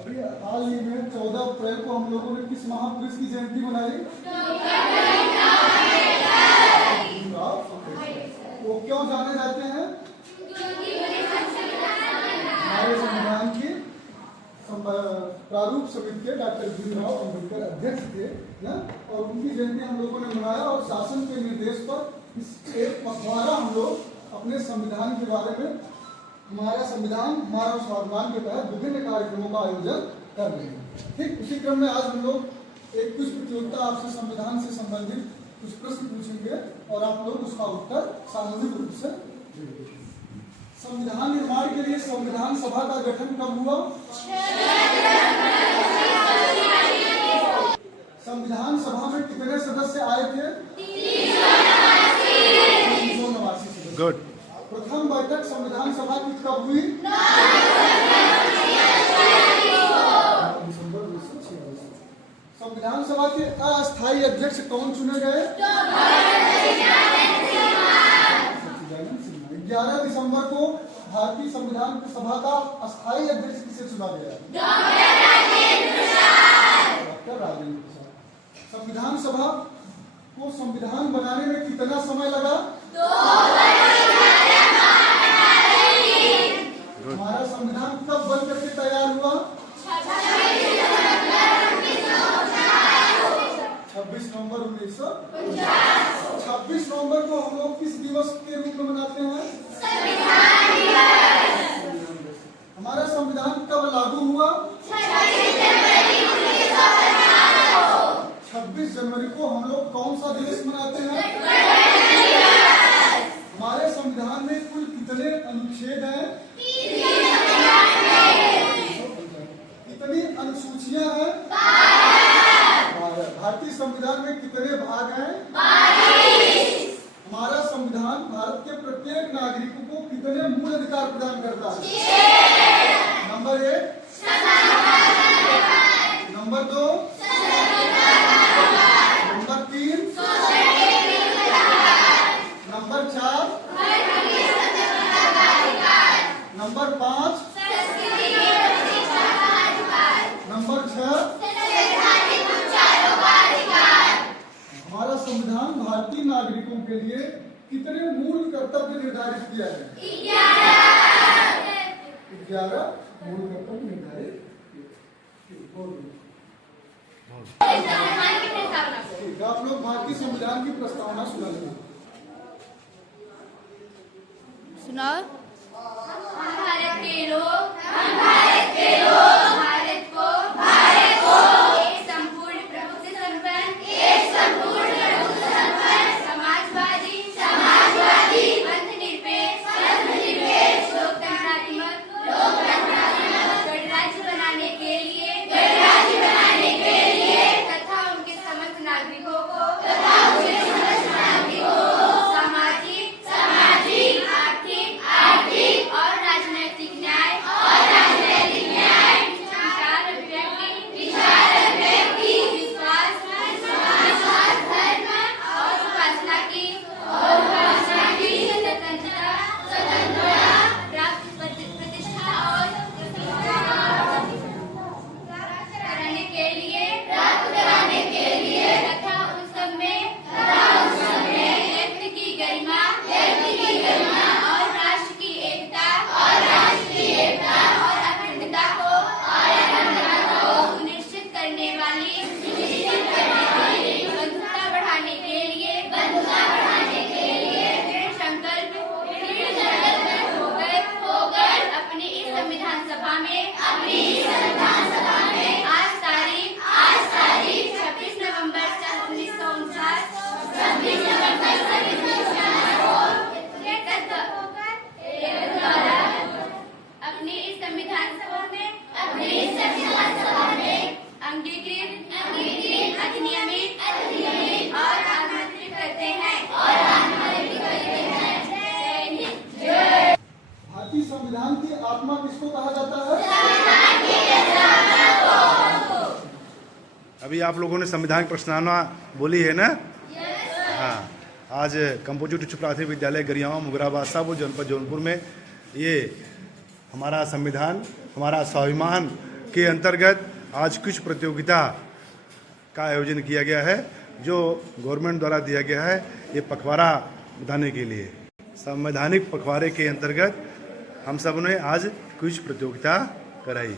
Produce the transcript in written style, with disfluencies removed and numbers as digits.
अभी हाल ही में 14 अप्रैल को हम लोगों ने किस महापुरुष की जयंती मनाई? वो क्यों जाने जाते हैं? हमारे संविधान के प्रारूप समिति के डॉक्टर भीमराव अम्बेडकर अध्यक्ष थे ना, और उनकी जयंती हम लोगों ने मनाया। और शासन के निर्देश पर इस एक पखवाड़ा हम लोग अपने संविधान के बारे में, हमारा संविधान हमारा स्वाभिमान के तहत विभिन्न कार्यक्रमों का आयोजन कर रहे हैं। ठीक उसी क्रम में आज हम लोग एक कुछ प्रतियोगिता आपसे संविधान से संबंधित कुछ प्रश्न पूछेंगे और आप लोग उसका उत्तर सामूहिक रूप से देंगे। संविधान निर्माण के लिए संविधान सभा का गठन कब हुआ? संविधान सभा में कितने सदस्य आए थे? 389 सदस्य। गुड। प्रथम बैठक संविधान सभा की कब हुई? संविधान सभा के अस्थायी अध्यक्ष कौन चुने गए? 11 दिसंबर को भारतीय संविधान सभा का अस्थायी अध्यक्ष किसे चुना गया? डॉक्टर राजेंद्र प्रसाद। संविधान सभा को संविधान बनाने में कितना समय लगा? हमारा संविधान कब बन करके तैयार हुआ? 26 नवंबर 1950। 26 नवंबर को हम लोग किस दिवस के रूप में मनाते हैं? हमारा संविधान कब लागू हुआ? 26 जनवरी को हम लोग कौन सा दिवस मनाते हैं? हमारे संविधान में कुल कितने अनुच्छेद हैं? कितनी अनुसूचियां हैं? 12। भारतीय संविधान में कितने भाग हैं? 22। हमारा संविधान भारत के प्रत्येक नागरिक को कितने मूल अधिकार प्रदान करता है? 6। Number 1 number 2 number 3 number 4 number 5 number 6। हमारा संविधान भारतीय नागरिकों के लिए कितने मूल कर्तव्य निर्धारित किया है? 11 मूल कर्तव्य निर्धारित किया। आप लोग भारतीय संविधान की प्रस्तावना सुना लेंगे। सुनाओ। भारत के लोग भारत को एक संपूर्ण प्रभुत्व संपन्न समाजवादी धर्मनिरपेक्ष लोकतंत्रात्मक गणराज्य बनाने के लिए तथा उनके समस्त नागरिकों को आर्थिक और राजनैतिक न्याय विचार अभिव्यक्ति विश्वास धर्म और उपासना की स्वतंत्रता प्राप्त प्रतिष्ठा और कराने के लिए तथा उन सब में व्यक्ति की गरिमा और राष्ट्र की एकता और अखंडता को सुनिश्चित करने वाली बंधुता बढ़ाने के लिए दृढ़ संकल्प होकर अपनी इस संविधान सभा में आज तारीख 26 नवंबर 1949 द्वारा अपनी इस संविधान सभा में अंगीकृत अधिनियमित और आमंत्रित करते हैं। भारतीय संविधान की आत्मा किसको कहा जाता है? अभी आप लोगों ने संविधान की प्रस्तावना बोली है ना? हाँ। आज कंपोजिट उच्च प्राथमिक विद्यालय गरियावा मुगराबाद साहब जनपद जौनपुर में ये हमारा संविधान, हमारा स्वाभिमान के अंतर्गत आज कुछ प्रतियोगिता का आयोजन किया गया है जो गवर्नमेंट द्वारा दिया गया है, ये पखवाड़ा बताने के लिए। संवैधानिक पखवाड़े के अंतर्गत हम सब ने आज कुछ प्रतियोगिता कराई।